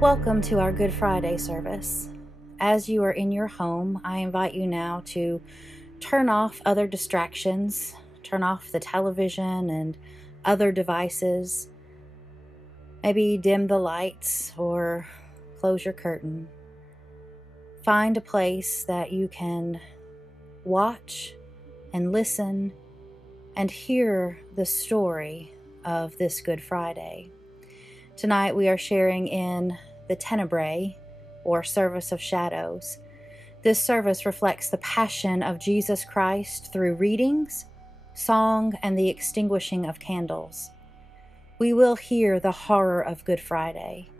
Welcome to our Good Friday service. As you are in your home, I invite you now to turn off other distractions, turn off the television and other devices, maybe dim the lights or close your curtain. Find a place that you can watch and listen and hear the story of this Good Friday. Tonight we are sharing in the Tenebrae, or Service of Shadows. This service reflects the passion of Jesus Christ through readings, song, and the extinguishing of candles. We will hear the horror of Good Friday,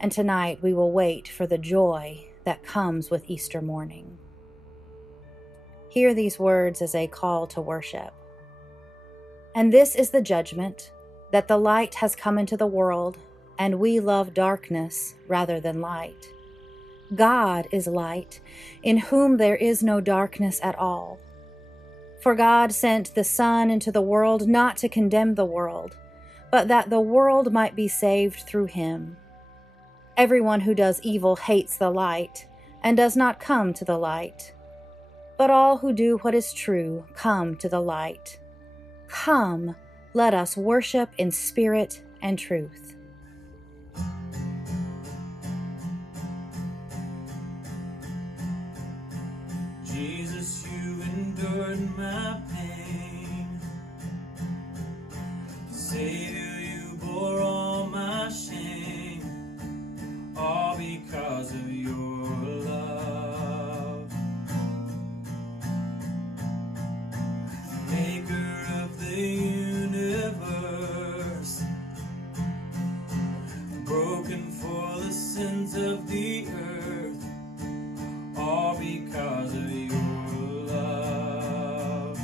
and tonight we will wait for the joy that comes with Easter morning. Hear these words as a call to worship. And this is the judgment, that the light has come into the world, and we love darkness rather than light. God is light, in whom there is no darkness at all. For God sent the Son into the world not to condemn the world, but that the world might be saved through him. Everyone who does evil hates the light, and does not come to the light. But all who do what is true come to the light. Come, let us worship in spirit and truth. Jesus, you endured my pain. Savior, you bore all my shame, all because of your love. Maker of the universe, broken for the sins of the earth, all because of your love.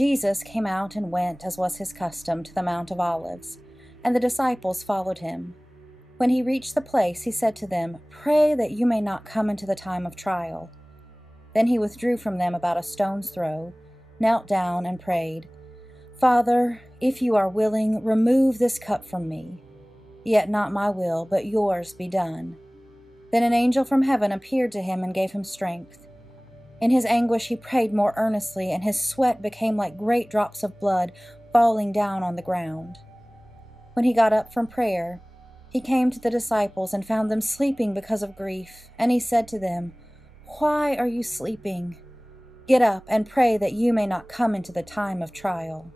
Jesus came out and went, as was his custom, to the Mount of Olives, and the disciples followed him. When he reached the place, he said to them, "Pray that you may not come into the time of trial." Then he withdrew from them about a stone's throw, knelt down, and prayed, "Father, if you are willing, remove this cup from me. Yet not my will, but yours be done." Then an angel from heaven appeared to him and gave him strength. In his anguish he prayed more earnestly, and his sweat became like great drops of blood falling down on the ground. When he got up from prayer, he came to the disciples and found them sleeping because of grief, and he said to them, "Why are you sleeping? Get up and pray that you may not come into the time of trial."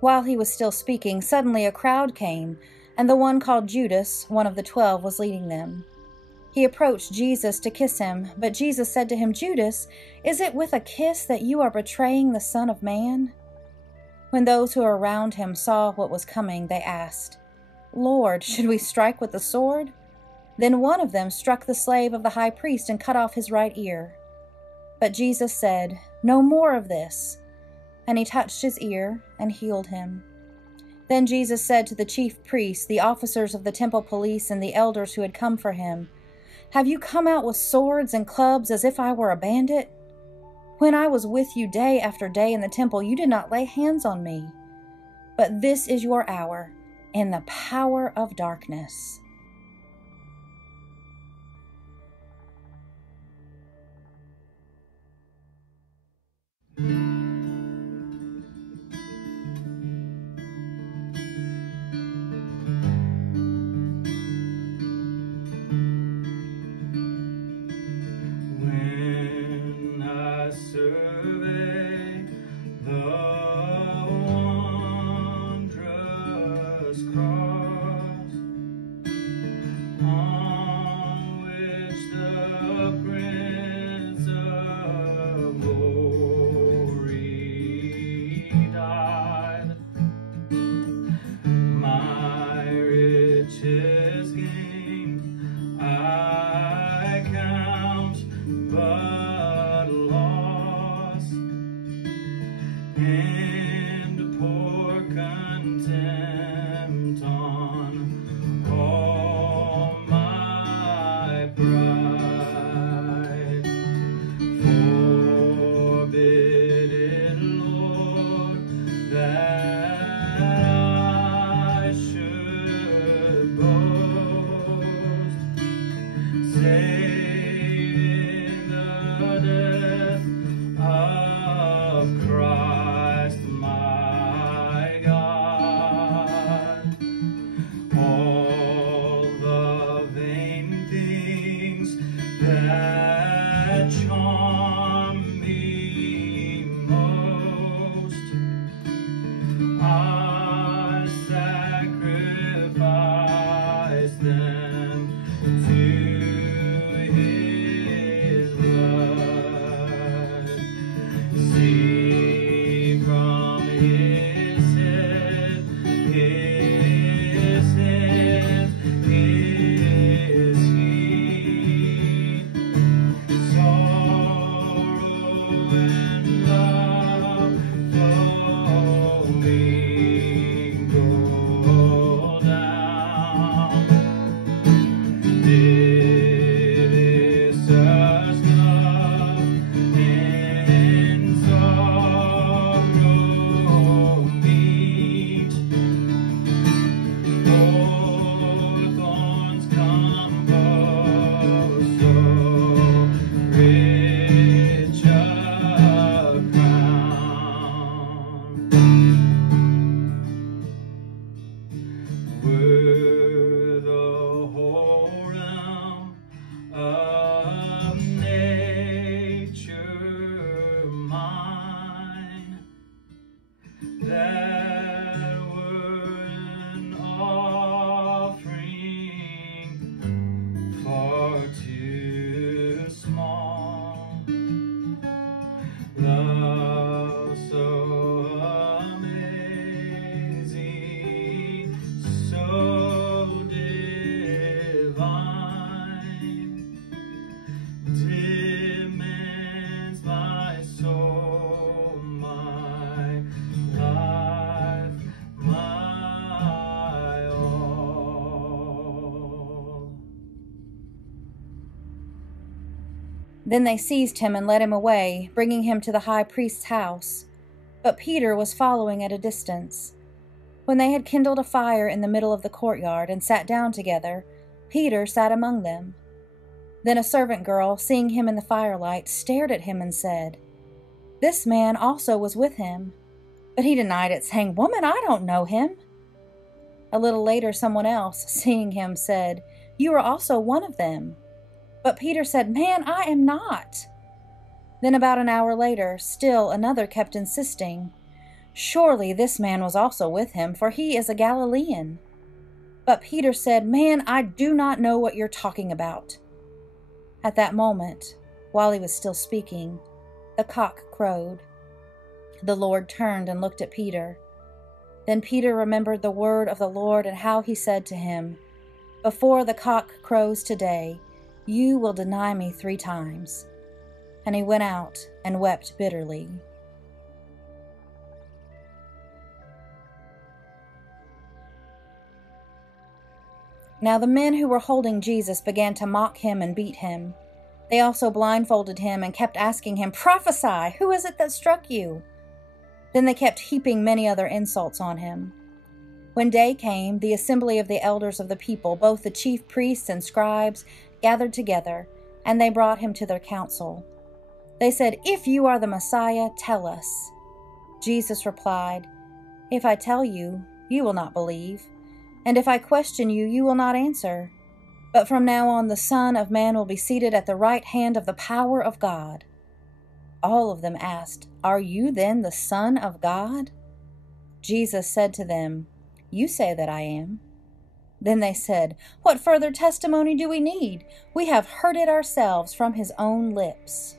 While he was still speaking, suddenly a crowd came, and the one called Judas, one of the 12, was leading them. He approached Jesus to kiss him, but Jesus said to him, "Judas, is it with a kiss that you are betraying the Son of Man?" When those who were around him saw what was coming, they asked, "Lord, should we strike with the sword?" Then one of them struck the slave of the high priest and cut off his right ear. But Jesus said, "No more of this." And he touched his ear and healed him. Then Jesus said to the chief priests, the officers of the temple police, and the elders who had come for him, "Have you come out with swords and clubs as if I were a bandit? When I was with you day after day in the temple, you did not lay hands on me. But this is your hour, in the power of darkness." When I survey the wondrous cross on which the Prince of Glory died, my richest gain I count but loss, and pour contempt on all my pride. Forbid it, Lord, that I should boast, save in the death of Christ my God. All the vain things that charm me most, I sacrifice them to his blood. See from his head, his hands, his feet, sorrow and love flowing go down. This such love and sorrow meet, both thorns composed so rich a crown. Were the whole realm of nature mine, that were an offering far too small. Love so amazing, so divine, Then they seized him and led him away, bringing him to the high priest's house. But Peter was following at a distance. When they had kindled a fire in the middle of the courtyard and sat down together, Peter sat among them. Then a servant girl, seeing him in the firelight, stared at him and said, "This man also was with him." But he denied it, saying, "Woman, I don't know him." A little later, someone else, seeing him, said, "You are also one of them." But Peter said, "Man, I am not." Then about an hour later, still another kept insisting, "Surely this man was also with him, for he is a Galilean." But Peter said, "Man, I do not know what you're talking about." At that moment, while he was still speaking, the cock crowed. The Lord turned and looked at Peter. Then Peter remembered the word of the Lord and how he said to him, "Before the cock crows today, you will deny me 3 times." And he went out and wept bitterly. Now the men who were holding Jesus began to mock him and beat him. They also blindfolded him and kept asking him, "Prophesy, who is it that struck you?" Then they kept heaping many other insults on him. When day came, the assembly of the elders of the people, both the chief priests and scribes, gathered together, and they brought him to their council. They said, "If you are the Messiah, tell us." Jesus replied, "If I tell you, you will not believe, and if I question you, you will not answer. But from now on the Son of Man will be seated at the right hand of the power of God." All of them asked, "Are you then the Son of God?" Jesus said to them, "You say that I am." Then they said, "What further testimony do we need? We have heard it ourselves from his own lips."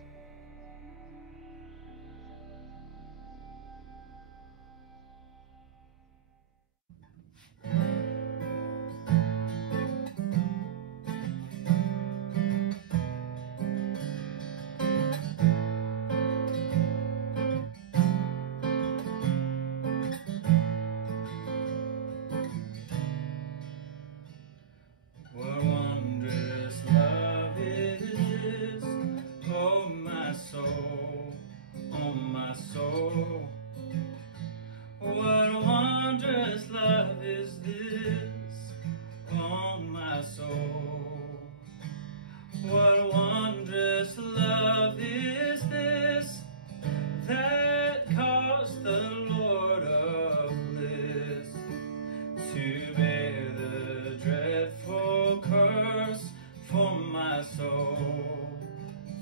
What wondrous love it is, oh my soul, oh my soul. What wondrous love is this, oh my soul. What wondrous love is this, that caused the Lord of bliss to bear the dreadful curse for my soul,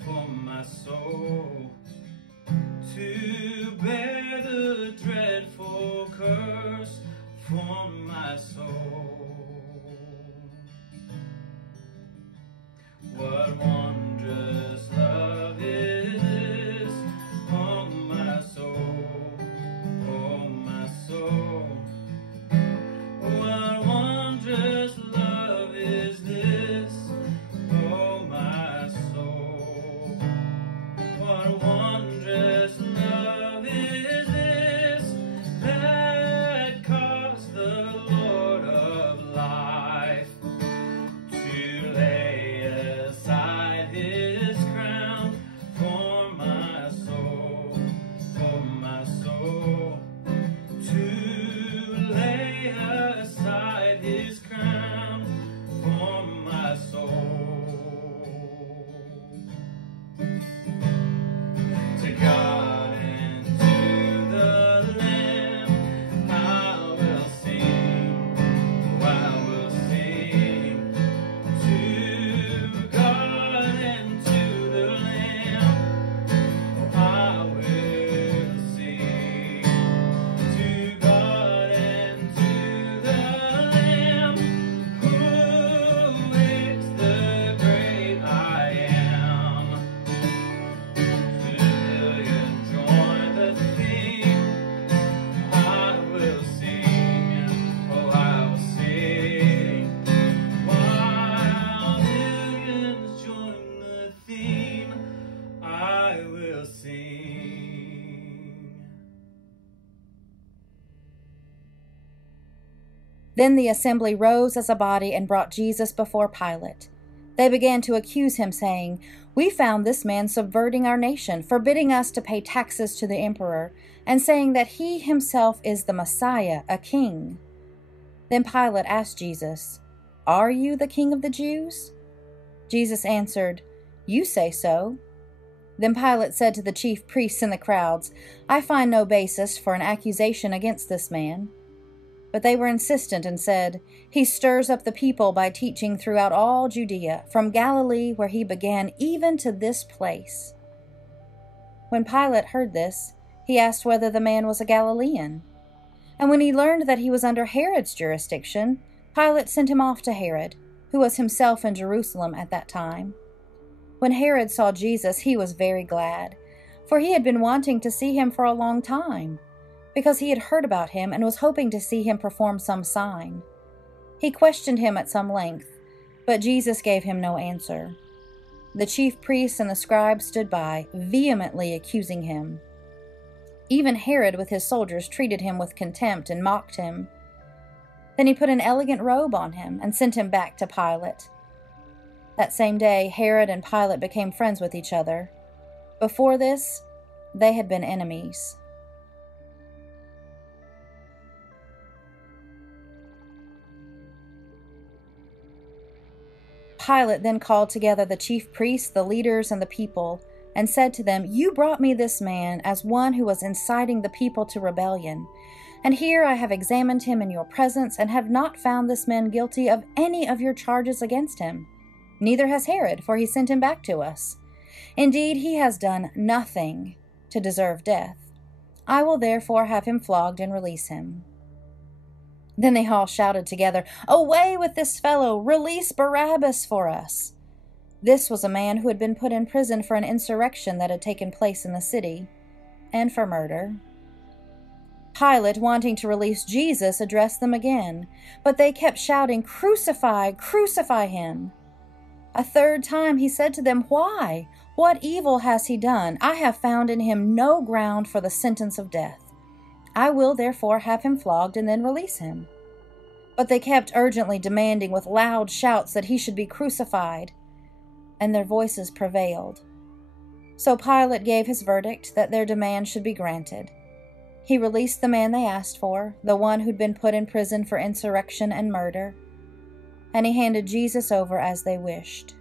for my soul. To bear the dreadful curse for my soul. What wondrous love is this, oh my soul, oh my soul. What wondrous love is this, oh my soul. What wondrous love is this, that caused the Lord of life to lay aside his crown for my soul, for my soul. To lay aside his crown for my soul. To God and to the Lamb I will sing, oh, I will sing. To God and to the Lamb, oh, I will sing. To God and to the Lamb, who is the great I am. Join the theme, I will sing, oh I will sing. While millions join the theme, I will sing. Then the assembly rose as a body and brought Jesus before Pilate. They began to accuse him, saying, "We found this man subverting our nation, forbidding us to pay taxes to the emperor, and saying that he himself is the Messiah, a king." Then Pilate asked Jesus, "Are you the king of the Jews?" Jesus answered, "You say so." Then Pilate said to the chief priests and the crowds, "I find no basis for an accusation against this man." But they were insistent and said, "He stirs up the people by teaching throughout all Judea, from Galilee where he began, even to this place." When Pilate heard this, he asked whether the man was a Galilean. And when he learned that he was under Herod's jurisdiction, Pilate sent him off to Herod, who was himself in Jerusalem at that time. When Herod saw Jesus, he was very glad, for he had been wanting to see him for a long time, because he had heard about him and was hoping to see him perform some sign. He questioned him at some length, but Jesus gave him no answer. The chief priests and the scribes stood by, vehemently accusing him. Even Herod with his soldiers treated him with contempt and mocked him. Then he put an elegant robe on him and sent him back to Pilate. That same day, Herod and Pilate became friends with each other. Before this, they had been enemies. Pilate then called together the chief priests, the leaders, and the people, and said to them, "You brought me this man as one who was inciting the people to rebellion. And here I have examined him in your presence, and have not found this man guilty of any of your charges against him. Neither has Herod, for he sent him back to us. Indeed, he has done nothing to deserve death. I will therefore have him flogged and release him." Then they all shouted together, "Away with this fellow! Release Barabbas for us!" This was a man who had been put in prison for an insurrection that had taken place in the city, and for murder. Pilate, wanting to release Jesus, addressed them again, but they kept shouting, "Crucify! Crucify him!" A third time he said to them, "Why? What evil has he done? I have found in him no ground for the sentence of death. I will therefore have him flogged and then release him." But they kept urgently demanding with loud shouts that he should be crucified, and their voices prevailed. So Pilate gave his verdict that their demand should be granted. He released the man they asked for, the one who'd been put in prison for insurrection and murder, and he handed Jesus over as they wished.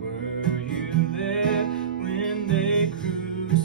Were you there when they crucified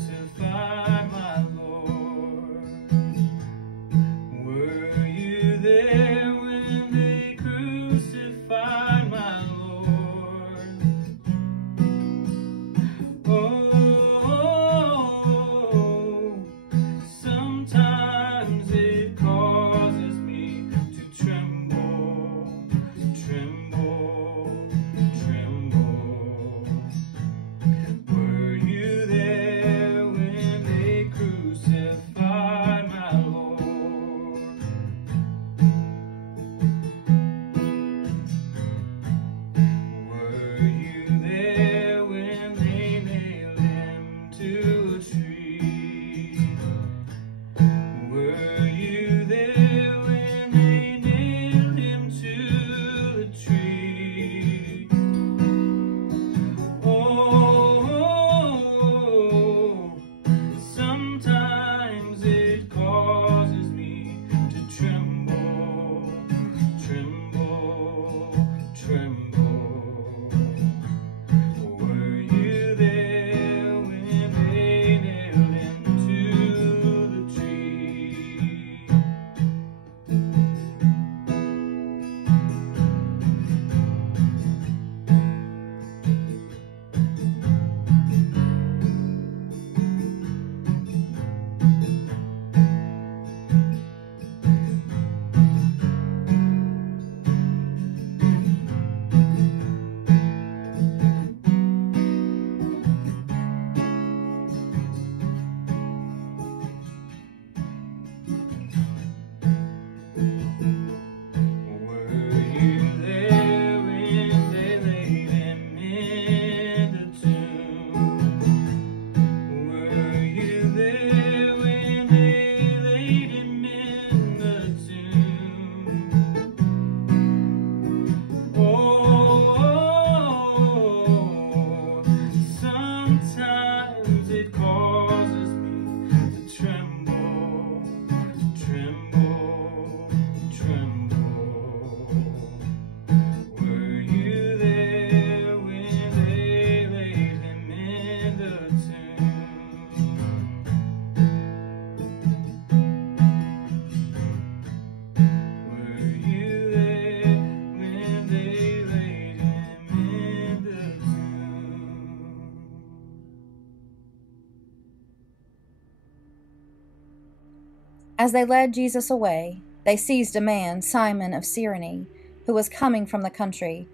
As they led Jesus away, they seized a man, Simon of Cyrene, who was coming from the country,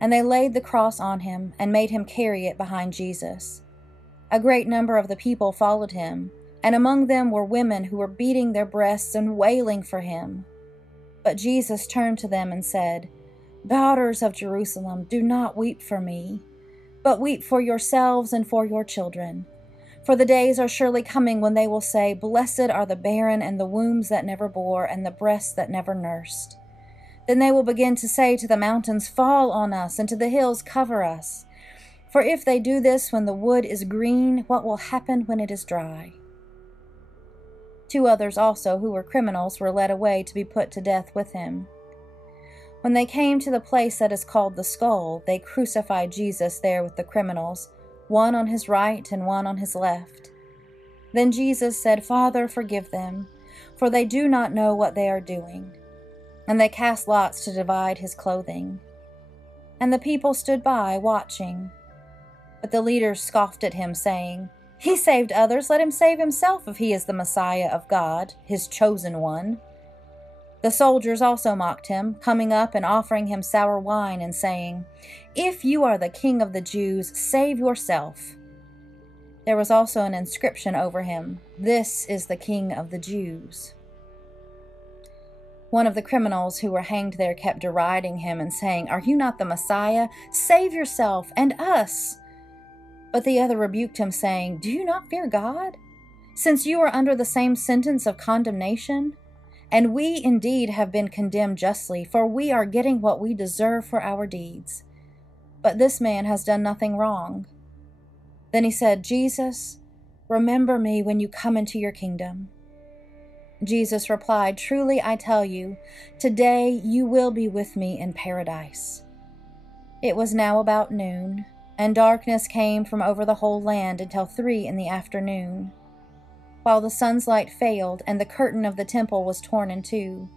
and they laid the cross on him and made him carry it behind Jesus. A great number of the people followed him, and among them were women who were beating their breasts and wailing for him. But Jesus turned to them and said, "Daughters of Jerusalem, do not weep for me, but weep for yourselves and for your children. For the days are surely coming when they will say, 'Blessed are the barren and the wombs that never bore and the breasts that never nursed.' Then they will begin to say to the mountains, 'Fall on us,' and to the hills, 'Cover us.' For if they do this when the wood is green, what will happen when it is dry?" 2 others also, who were criminals, were led away to be put to death with him. When they came to the place that is called the Skull, they crucified Jesus there with the criminals, one on his right and one on his left. Then Jesus said, "Father, forgive them, for they do not know what they are doing." And they cast lots to divide his clothing. And the people stood by, watching. But the leaders scoffed at him, saying, "He saved others, let him save himself if he is the Messiah of God, his chosen one." The soldiers also mocked him, coming up and offering him sour wine and saying, "If you are the king of the Jews, save yourself." There was also an inscription over him, "This is the King of the Jews." One of the criminals who were hanged there kept deriding him and saying, "Are you not the Messiah? Save yourself and us." But the other rebuked him, saying, "Do you not fear God, since you are under the same sentence of condemnation? And we indeed have been condemned justly, for we are getting what we deserve for our deeds. But this man has done nothing wrong." Then he said, "Jesus, remember me when you come into your kingdom." Jesus replied, "Truly I tell you, today you will be with me in paradise." It was now about noon, and darkness came from over the whole land until 3 in the afternoon, while the sun's light failed and the curtain of the temple was torn in two.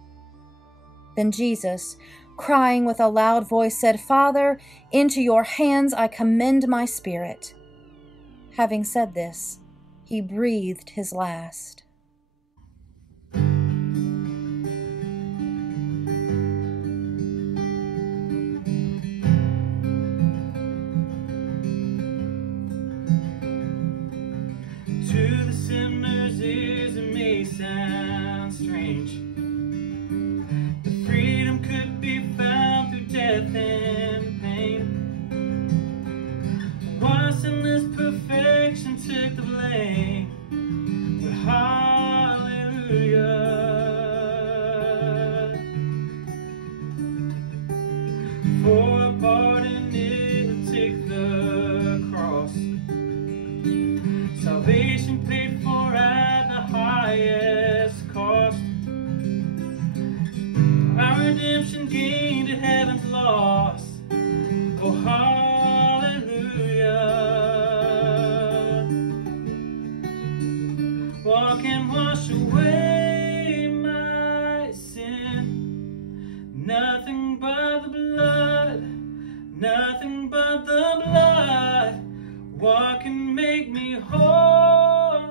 Then Jesus, crying with a loud voice, said, "Father, into your hands I commend my spirit." Having said this, he breathed his last. To the sinner's ears it may sound strange, the freedom could be found through death and pain. Why sinless perfection took the blame, but hallelujah. For a pardon it take the cross, salvation paid for at the highest cost. Our redemption gained at heaven's loss. Oh, hallelujah. Walk and wash away my sin. Nothing but the blood, nothing but the blood. Walk and make me whole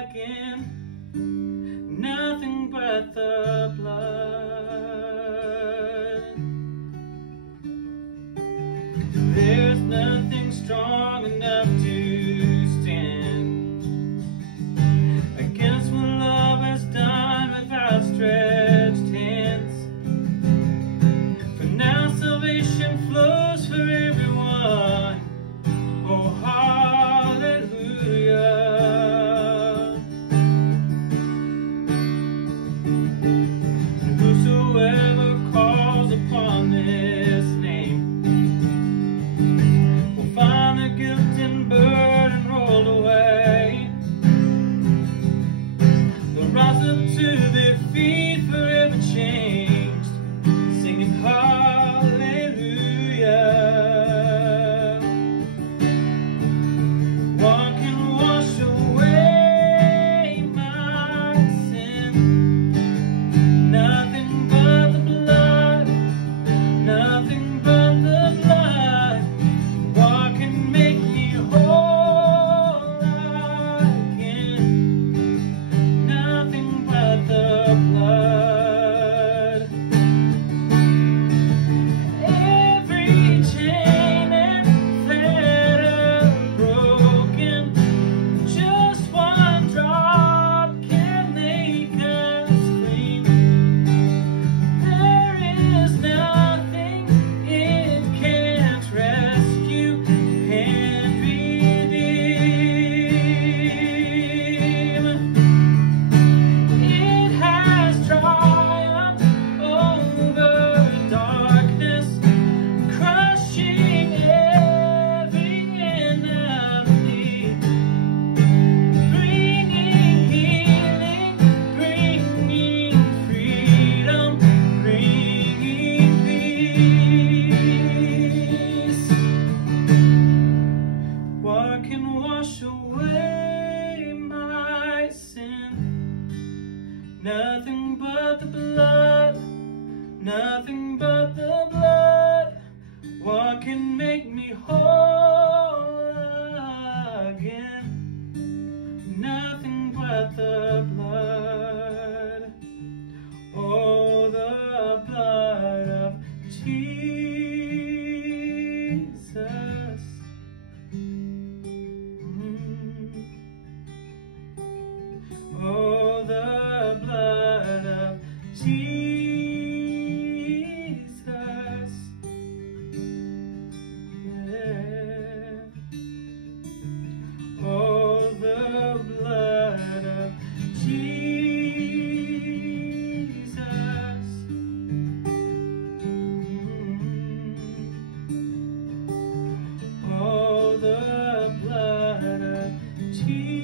again. Nothing but the blood. There's nothing strong enough to stand against what love has done with outstretched hands. For now salvation flows for everyone. Oh, hallelujah. Nothing but the blood. What can make me whole again? Nothing but the blood. Oh, the blood of Jesus. Oh, the blood of Jesus. Yeah. Oh, the blood of Jesus. Oh, the blood of Jesus.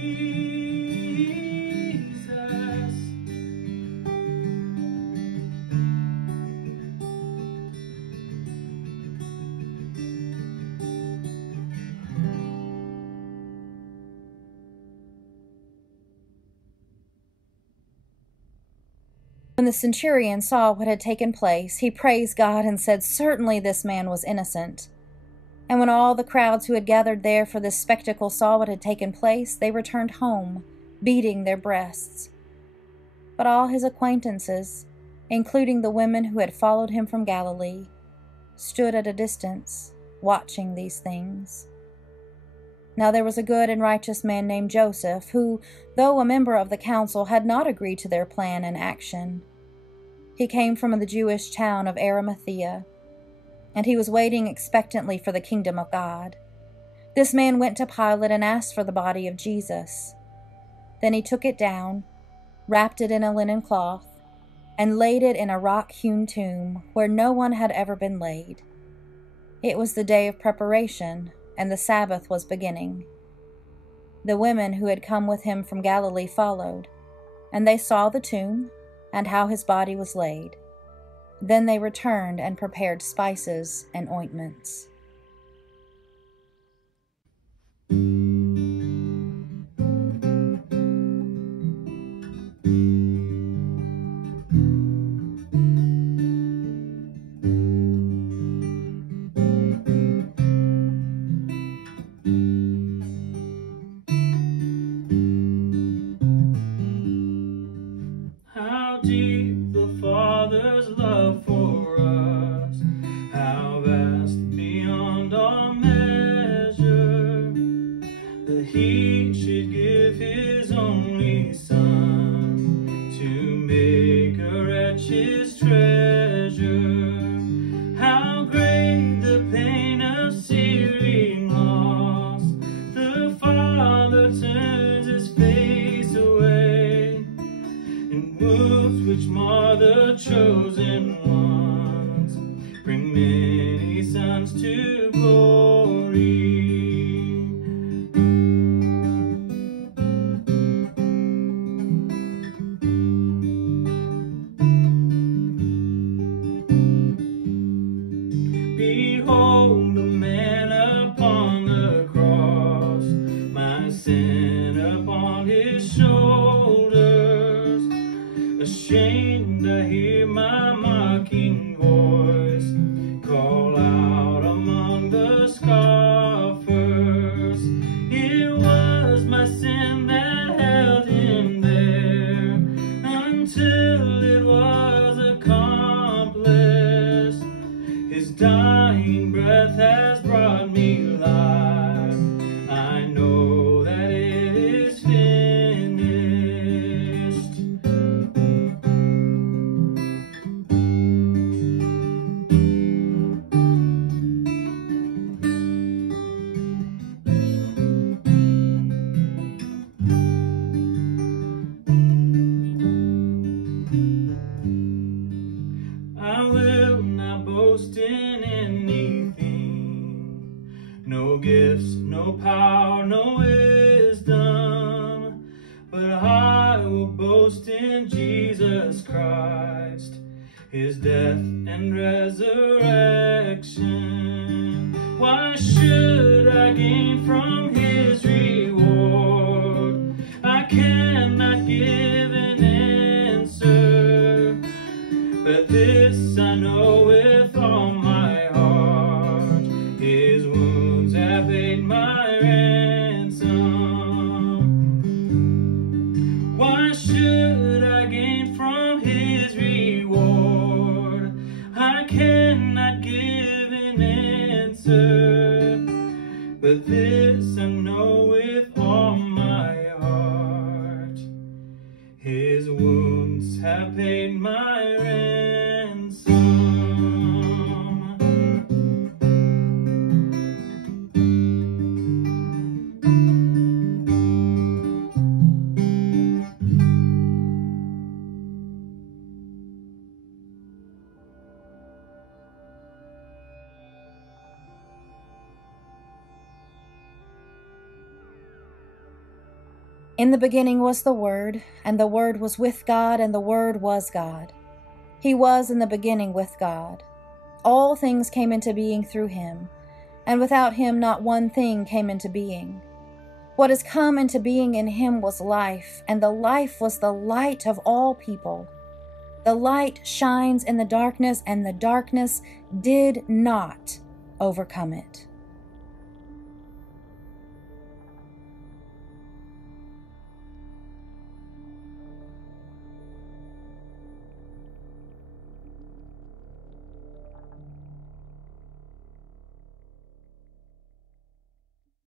When the centurion saw what had taken place, he praised God and said, "Certainly this man was innocent." And when all the crowds who had gathered there for this spectacle saw what had taken place, they returned home, beating their breasts. But all his acquaintances, including the women who had followed him from Galilee, stood at a distance, watching these things. Now there was a good and righteous man named Joseph, who, though a member of the council, had not agreed to their plan and action. He came from the Jewish town of Arimathea, and he was waiting expectantly for the kingdom of God. This man went to Pilate and asked for the body of Jesus. Then he took it down, wrapped it in a linen cloth, and laid it in a rock-hewn tomb where no one had ever been laid. It was the day of preparation, and the Sabbath was beginning. The women who had come with him from Galilee followed, and they saw the tomb and how his body was laid. Then they returned and prepared spices and ointments. How deep the Father's love for us, how vast beyond all measure, that He should give His only Son to make a wretch His treasure. How great the pain of searing loss, the Father turns His face away, and wounds which mar the chosen ones bring many sons to glory. Behold, a man upon the cross, my sin upon His shoulders. Ashamed, I hear my mocking voice call out among the scoffers. It was my sin that held Him there until it was accomplished. His dying breath has brought me life. I know that it is finished. I will not boast in anything, no gifts, no power, no wisdom, but I will boast in Jesus Christ, His death and resurrection. Why should I gain from His reward? I cannot give an answer, but this I know, cannot give an answer, but this I know with all my heart: his wounds have paid my ransom. In the beginning was the Word, and the Word was with God, and the Word was God. He was in the beginning with God. All things came into being through him, and without him not one thing came into being. What has come into being in him was life, and the life was the light of all people. The light shines in the darkness, and the darkness did not overcome it.